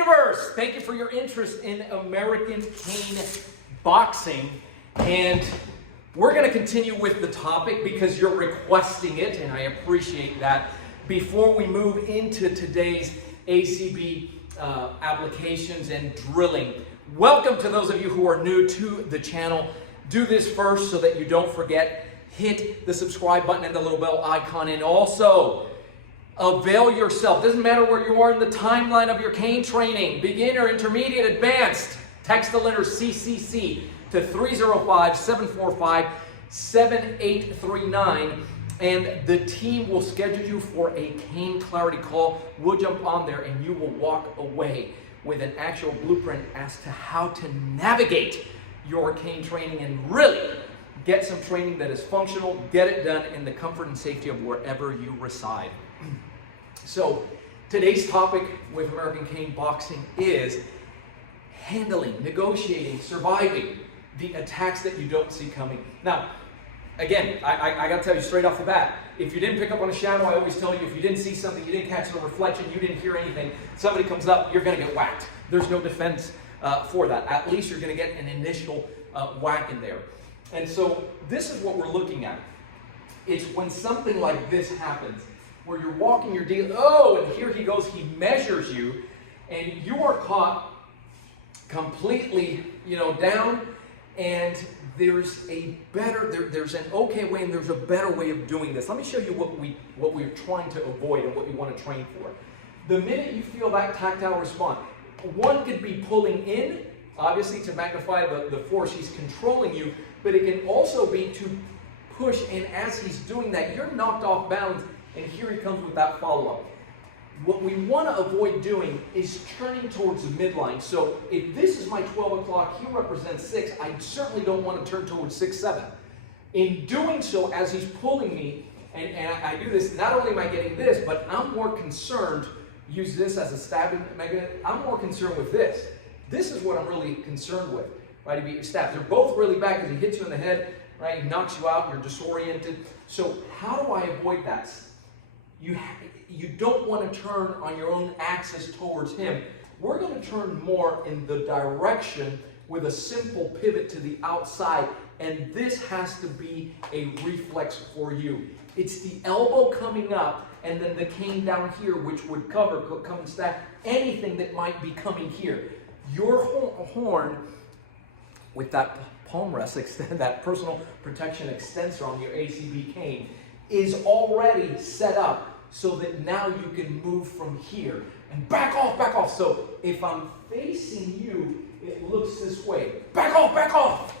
Universe! Thank you for your interest in American cane boxing. And we're going to continue with the topic because you're requesting it, and I appreciate that. Before we move into today's ACB applications and drilling, welcome to those of you who are new to the channel. Do this first so that you don't forget. Hit the subscribe button and the little bell icon, and also avail yourself. Doesn't matter where you are in the timeline of your cane training, beginner, intermediate, advanced. Text the letter CCC to 305-745-7839, and the team will schedule you for a cane clarity call. We'll jump on there and you will walk away with an actual blueprint as to how to navigate your cane training and really get some training that is functional, get it done in the comfort and safety of wherever you reside. So today's topic with American cane boxing is handling, negotiating, surviving the attacks that you don't see coming. Now, again, I got to tell you straight off the bat, if you didn't pick up on a shadow, I always tell you, if you didn't see something, you didn't catch a reflection, you didn't hear anything, somebody comes up, you're going to get whacked. There's no defense for that. At least you're going to get an initial whack in there. And so this is what we're looking at. It's when something like this happens, where you're walking your deal, oh, and here he goes, he measures you, and you are caught completely, down, and there's a better, there's an okay way and there's a better way of doing this. Let me show you what we're trying to avoid and what you want to train for. The minute you feel that tactile response, one could be pulling in, obviously to magnify the force, he's controlling you, but it can also be to push, and as he's doing that, you're knocked off balance, and here he comes with that follow-up. What we want to avoid doing is turning towards the midline. So if this is my 12 o'clock, he represents 6, I certainly don't want to turn towards 6, 7. In doing so, as he's pulling me, and I do this, not only am I getting this, but I'm more concerned, use this as a stabbing mechanism, I'm more concerned with this. This is what I'm really concerned with, right? If you stab, they're both really bad because he hits you in the head, right? He knocks you out, you're disoriented. So how do I avoid that? You don't want to turn on your own axis towards him. We're going to turn more in the direction with a simple pivot to the outside, and this has to be a reflex for you. It's the elbow coming up and then the cane down here, which would cover, come and stack anything that might be coming here. Your horn with that palm rest, that personal protection extensor on your ACB cane, is already set up so that now you can move from here and back off, back off. So if I'm facing you, it looks this way. Back off, back off.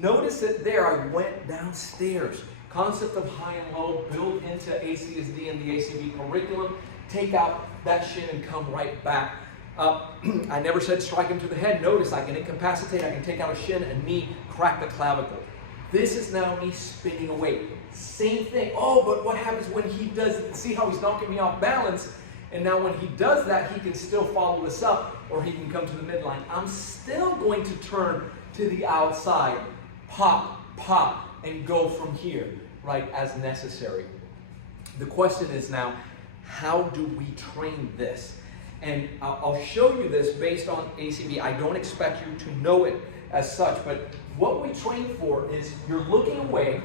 Notice that there I went downstairs. Concept of high and low built into ACSD and the ACB curriculum. Take out that shin and come right back. I never said strike him to the head. Notice I can incapacitate, I can take out a shin, a knee, crack the clavicle. This is now me spinning away. Same thing. Oh, but what happens when he does, see how he's knocking me off balance? And now when he does that, he can still follow this up, or he can come to the midline. I'm still going to turn to the outside, pop, pop, and go from here, right, as necessary. The question is now, how do we train this? And I'll show you this based on ACB. I don't expect you to know it as such, but what we train for is you're looking away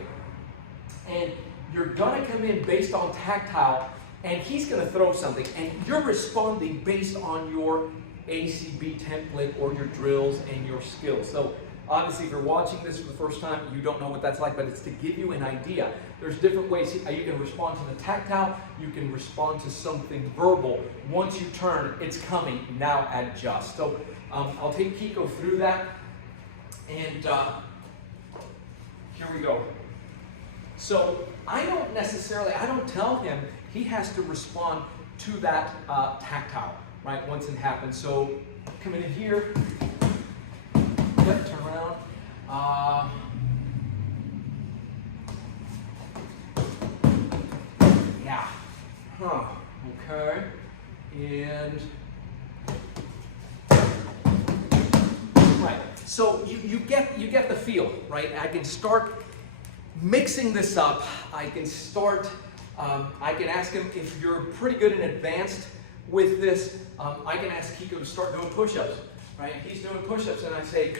and you're gonna come in based on tactile, and he's gonna throw something, and you're responding based on your ACB template or your drills and your skills. So obviously if you're watching this for the first time, you don't know what that's like, but it's to give you an idea. There's different ways you can respond to the tactile, you can respond to something verbal. Once you turn, it's coming, now adjust. So I'll take Kiko through that, and here we go. So I don't tell him he has to respond to that tactile, right, once it happens. So come in here, yep, turn around. Yeah. Huh. Okay. And right. So you get the feel, right? I can start mixing this up. I can start. I can ask him if you're pretty good in advanced with this, I can ask Kiko to start doing push-ups, right? He's doing push-ups, and I say,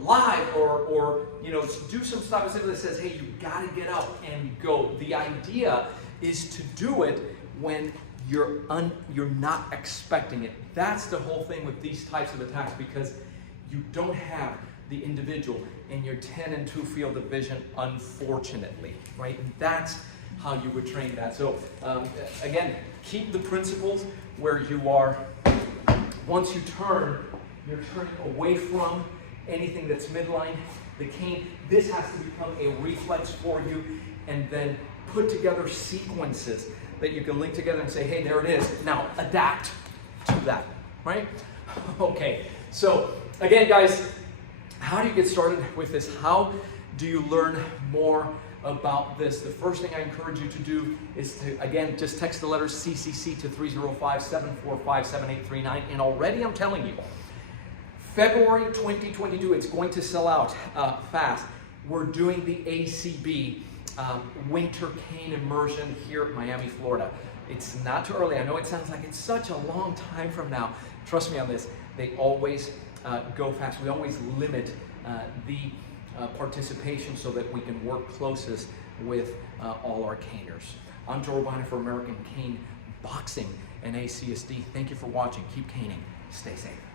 live, or do some stuff that says, hey, you got to get up and go. The idea is to do it when you're not expecting it. That's the whole thing with these types of attacks, because you don't have the individual in your 10 and 2 field of vision, unfortunately, right? And that's how you would train that. So again, keep the principles where you are. Once you turn, you're turning away from anything that's midline. The cane, this has to become a reflex for you, and then put together sequences that you can link together and say, hey, there it is. Now adapt to that, right? Okay, so again, guys, how do you get started with this? How do you learn more about this? The first thing I encourage you to do is to, again, just text the letters CCC to 305-745-7839. And already I'm telling you, February 2022, it's going to sell out fast. We're doing the ACB winter cane immersion here at Miami, Florida. It's not too early. I know it sounds like it's such a long time from now. Trust me on this. They always go fast. We always limit the participation so that we can work closest with all our caners. I'm Joe Robaina for American Cane Boxing and ACSD. Thank you for watching. Keep caning. Stay safe.